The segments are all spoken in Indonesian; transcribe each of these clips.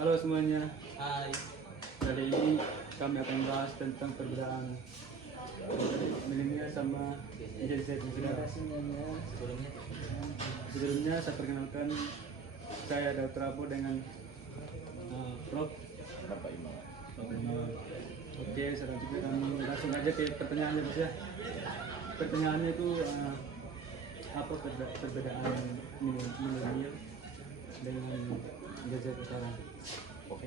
Halo semuanya, Hai. kali ini kami akan bahas tentang perbedaan milenial sama Gen Z. Sebelumnya saya perkenalkan, saya Dr. Abu dengan Prof. Bapak Imam. Oke, selanjutnya kami langsung aja ke pertanyaannya, Bos ya. Pertanyaannya itu apa perbedaan milenial dengan Gen Z sekarang? Oke.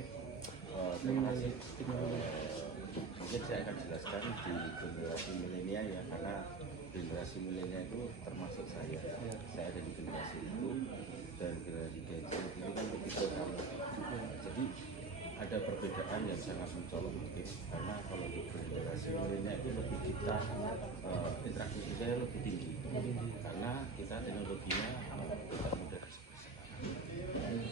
Dengan Terima kasih. teknologi. Mungkin saya akan jelaskan di generasi milenial ya, karena generasi milenial itu termasuk saya. Saya ada di generasi itu, dan generasi Gen Z ini kan begitu kan. Jadi ada perbedaan yang sangat mencolok mungkin, karena kalau di generasi milenial itu lebih kita interaksi sosial lebih tinggi, karena kita teknologinya kita mudah.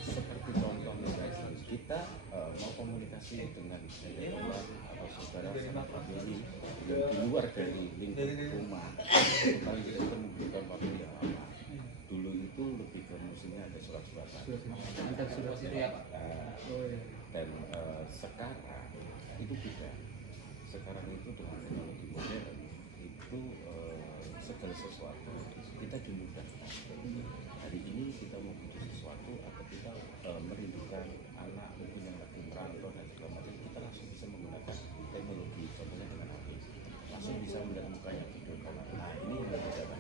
Seperti contoh misalnya kita mau komunikasi dengan teman atau saudara sama famili yang di luar dari lingkup rumah, itu paling kita membutuhkan waktu yang lama. Dulu itu lebih ke musimnya ada surat-suratan. Dan sekarang itu beda. Sekarang itu dengan teknologi modern itu segala sesuatu kita dimudahkan. Hari ini kita mau butuh sesuatu atau kita merindukan anak mungkin yang lagi merantau dan segala macam, kita langsung bisa menggunakan teknologi, contohnya dengan HP, langsung bisa melihat mukanya video call. Nah ini yang membedakan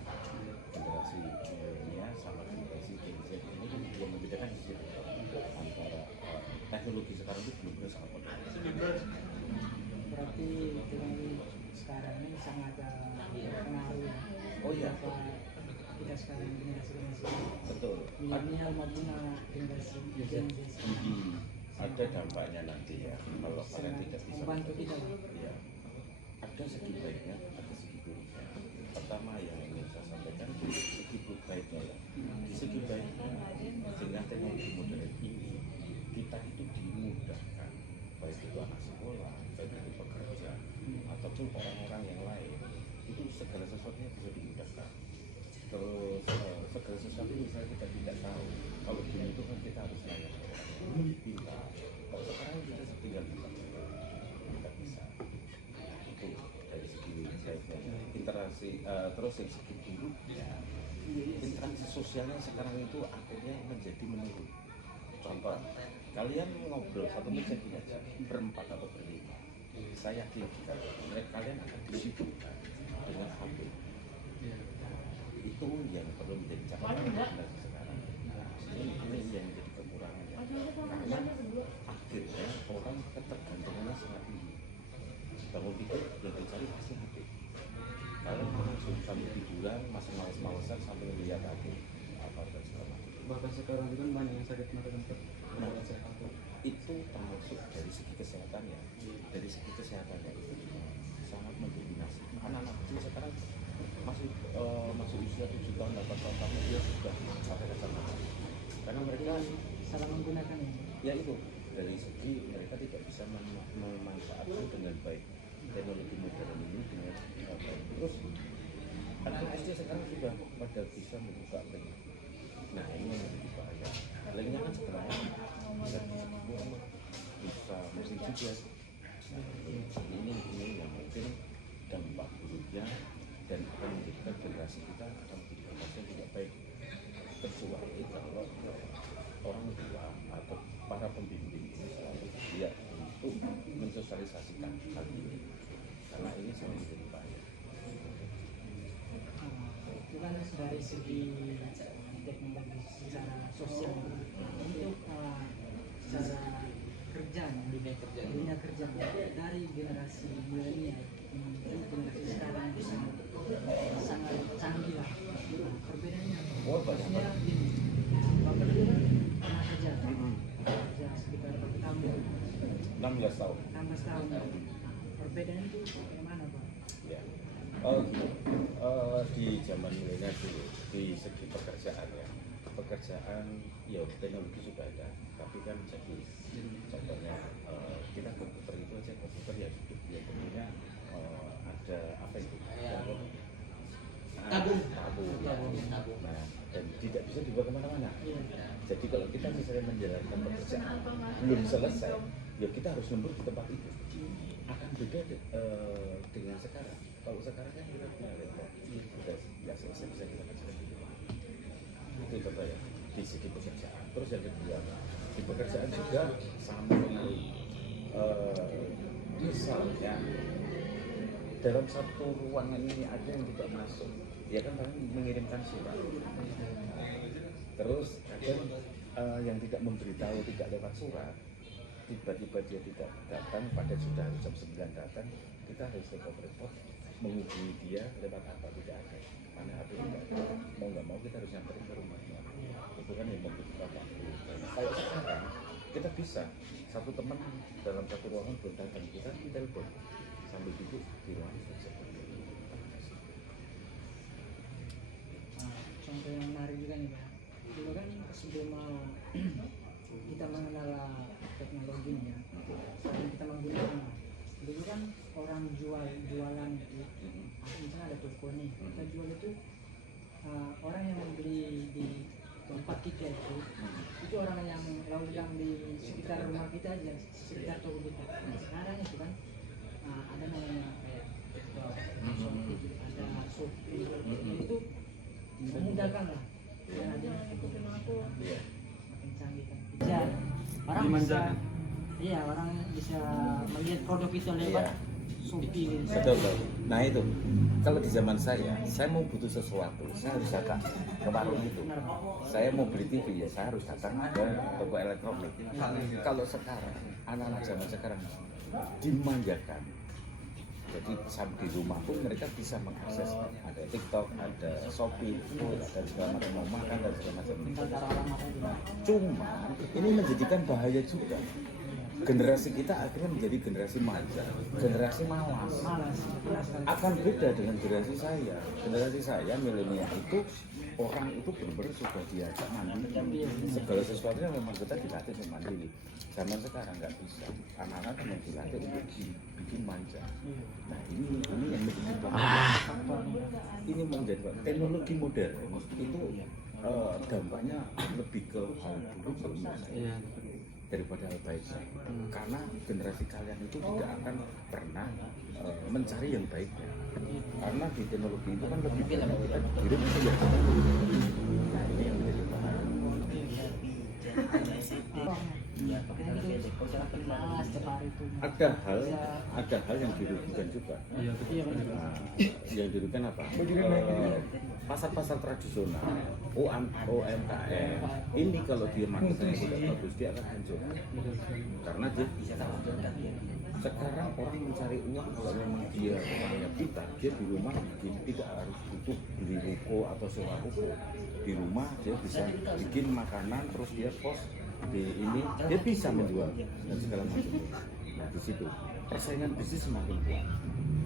generasi milenial sama generasi Gen Z ini, yang membedakan di situ antara teknologi sekarang itu benar-benar sangat modern. Berarti teknologi sekarang ini sangat berpengaruh ya. Oh iya. Kita sekarang generasi Betul. milenial maupun generasi Gen Z. Ada dampaknya nanti ya, kalau kalian tidak bisa membantu kita. Ya. Ada segi baiknya, ada segi buruknya. Pertama yang ingin saya sampaikan di segi baiknya ya. Di segi baiknya, dengan teknologi modern ini kita itu dimudahkan, baik itu anak sekolah, baik itu pekerja, ataupun orang-orang yang lain, itu segala sesuatunya bisa dimudahkan. Terus segala sesuatu misalnya kita tidak tahu, kalau dulu itu kan kita harus nanya ke orang yang lebih pintar. Kalau sekarang kita tinggal di tempat kita bisa. Itu dari segi baiknya. Interaksi, terus dari segi buruknya, interaksi sosialnya sekarang itu akhirnya menjadi menurun. Contoh, kalian ngobrol satu meja ini aja, berempat atau berlima, saya yakin kalian akan disibukkan dengan HP. Itu yang perlu menjadi catatan generasi sekarang. Ini yang menjadi kekurangannya, karena akhirnya orang ketergantungannya sangat tinggi. Bangun tidur yang dicari pasti HP. Kalian sambil tiduran masih males-malesan sambil melihat HP apa dan segala macam. Bahkan sekarang itu kan banyak yang sakit mata dan sehat. Itu termasuk dari segi kesehatannya. Dari segi kesehatannya itu sangat mendominasi. Anak-anak kecil sekarang masuk usia 7 tahun, 8 tahun, tapi dia sudah pakai kacamata. Karena mereka salah menggunakan ya itu, dari segi mereka tidak bisa memanfaatkan dengan baik teknologi modern ini dengan baik. Terus anak SD sekarang sudah pada bisa membuka link. Nah ini yang menjadi bahaya. Linknya kan sebenarnya bisa musik juga. Ini yang mungkin dampak buruknya, dan akan menjadikan generasi kita akan menjadi generasi yang tidak baik, kecuali kalau orang tua atau para pembimbing selalu dia untuk mensosialisasikan hal ini, karena ini sangat menjadi bahaya. Itu kan dari segi teknologi secara sosial. Untuk secara kerja, dunia kerja dari generasi milenial, generasi sekarang itu sangat canggih lah. Perbedaannya maksudnya gini, bapak dulu kan pernah kerja sekitar berapa tahun? 16 tahun. 16 tahun. Perbedaan itu bagaimana Pak? Ya. Di zaman milenial dulu, di segi pekerjaan ya, pekerjaan ya teknologi sudah ada, tapi kan jadi contohnya kita komputer itu aja, komputer ya tentunya ada apa itu tabung. Nah, dan tidak bisa dibawa kemana-mana. Iya. Jadi kalau kita misalnya menjalankan pekerjaan belum selesai, ya kita harus lembur di tempat itu. Akan beda dengan sekarang. Kalau sekarang kan kita punya laptop, sudah nggak selesai bisa kita kerjakan di rumah. Itu contoh ya di segi pekerjaan. Terus yang kedua, di pekerjaan juga sama pengaruh. Misalnya dalam satu ruangan ini ada yang tidak masuk, dia kan paling mengirimkan surat. Terus kadang yang tidak memberitahu, tidak lewat surat, tiba-tiba dia tidak datang, pada sudah jam 9 datang, kita harus repot-repot menghubungi dia lewat apa, tidak ada. Karena HP tidak ada, mau nggak mau kita harus nyamperin ke rumahnya. Itu kan yang membutuhkan waktu. Kalau sekarang kita bisa, satu teman dalam satu ruangan belum datang, kita telepon sambil duduk di ruangan kerja. Contoh yang menarik juga nih Pak. Dulu kan sebelum kita mengenal teknologi nih ya, sebelum kita menggunakan, dulu kan orang jualan itu, misalnya ada toko nih, kita jual itu orang yang membeli di tempat kita itu orang yang lalu yang di sekitar rumah kita aja, sekitar toko kita. Sekarang itu kan ada namanya kayak TikTok, ada Shopee, itu memudahkan lah. Dan adanya ikutin aku makin canggih kan. Bisa orang bisa, iya orang bisa melihat produk itu lewat Shopee. Betul. Nah itu, kalau di zaman saya mau butuh sesuatu, saya harus datang ke warung itu. Saya mau beli TV ya, saya harus datang ke toko elektronik. Kalau sekarang, anak-anak zaman sekarang dimanjakan. Jadi sampai di rumah pun mereka bisa mengakses, ada TikTok, ada Shopee, ada segala macam mau makan dan segala macam. Cuma ini menjadikan bahaya juga. Generasi kita akhirnya menjadi generasi manja, generasi malas. Akan beda dengan generasi saya. Generasi saya milenial itu orang itu benar-benar sudah diajak mandiri. Segala sesuatunya memang kita dilatih untuk mandiri. Zaman sekarang nggak bisa. Anak-anak memang dilatih untuk bikin manja. Nah ini yang menjadi ini menjadi teknologi modern itu dampaknya lebih ke hal buruk menurut saya daripada hal baik. Karena generasi kalian itu tidak akan pernah mencari yang baiknya. Karena di teknologi itu kan lebih banyak kita dikirim itu ya. Nah ini yang menjadi bahaya. Ada hal yang dirugikan juga. Nah, yang dirugikan apa? Pasar-pasar tradisional, UMKM ini kalau dia marketingnya tidak bagus dia akan hancur. Karena dia sekarang orang mencari uang kalau memang dia orangnya pintar, dia di rumah tidak harus butuh beli ruko atau sewa ruko. Di rumah dia bisa bikin makanan terus dia post di ini, dia bisa menjual dan segala macam. Nah di situ persaingan bisnis semakin kuat.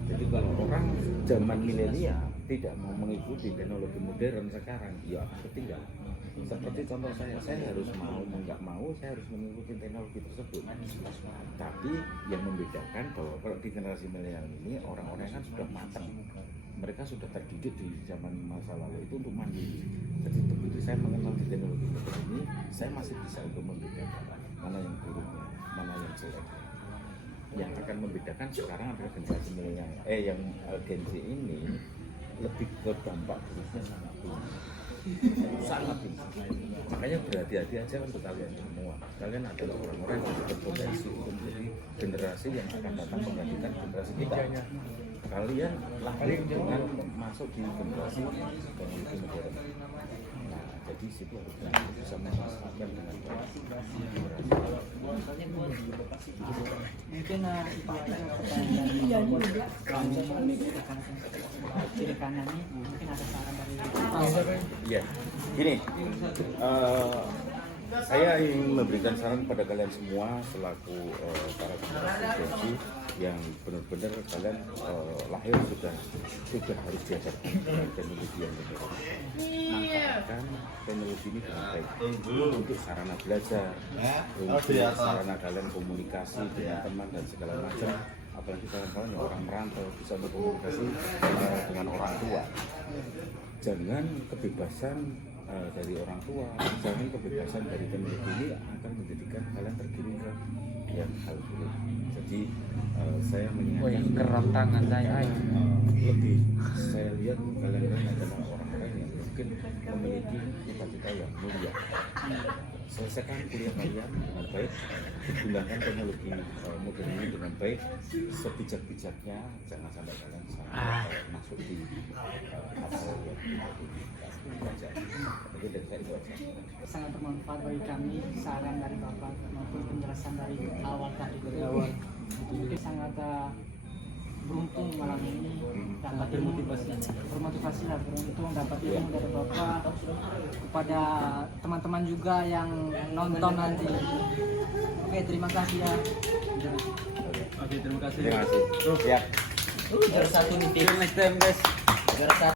Jadi kalau orang zaman milenial tidak mau mengikuti teknologi modern sekarang, dia akan ketinggalan. Seperti contoh saya harus mau nggak mau, saya harus mengikuti teknologi tersebut. Tapi yang membedakan bahwa kalau di generasi milenial ini orang-orang kan sudah matang, mereka sudah terdidik di zaman masa lalu itu untuk mandiri. Jadi begitu saya mengenal di teknologi modern ini, saya masih bisa untuk membedakan mana yang buruknya, mana yang jeleknya. Yang akan membedakan sekarang adalah generasi milenial, yang Gen Z ini lebih ke dampak buruknya sangat tinggi. Makanya berhati-hati aja untuk kalian semua. Kalian adalah orang-orang yang berpotensi untuk menjadi generasi yang akan datang menggantikan generasi kita. Kalian lahir dengan masuk di generasi teknologi modern. Nah, jadi situ harus bisa memanfaatkan dengan baik. Mungkin pertanyaan kiri kanan ini mungkin ada saran dari Iya, gini, saya ingin memberikan saran kepada kalian semua selaku para generasi Gen Z yang benar-benar kalian lahir sudah harus diajarkan teknologi yang modern. Manfaatkan teknologi ini dengan baik untuk sarana belajar, untuk sarana kalian komunikasi dengan teman dan segala macam. Apalagi kawan-kawan yang orang merantau bisa berkomunikasi dengan orang tua. Jangan kebebasan dari orang tua, jangan kebebasan dari pemilik ini akan menjadikan kalian tergiring ke yang hal buruk. Jadi saya mengingatkan geram tangan saya. lebih saya lihat kalian adalah orang-orang yang mungkin memiliki cita-cita yang mulia. Selesaikan kuliah kalian dengan baik, gunakan teknologi modern ini dengan baik, sebijak-bijaknya, jangan sampai kalian masuk di hal yang belajar. Jadi dari saya itu aja. Sangat bermanfaat bagi kami saran dari Bapak maupun penjelasan dari awal tadi dari awal. Mungkin sangat beruntung malam ini dapat bermotivasi lah, beruntung dapat ilmu dari Bapak, kepada teman-teman juga yang nonton nanti. Oke, terima kasih ya. Oke, terima kasih. Terima kasih. Siap. Juara 1 nih. Next time guys. Juara 1.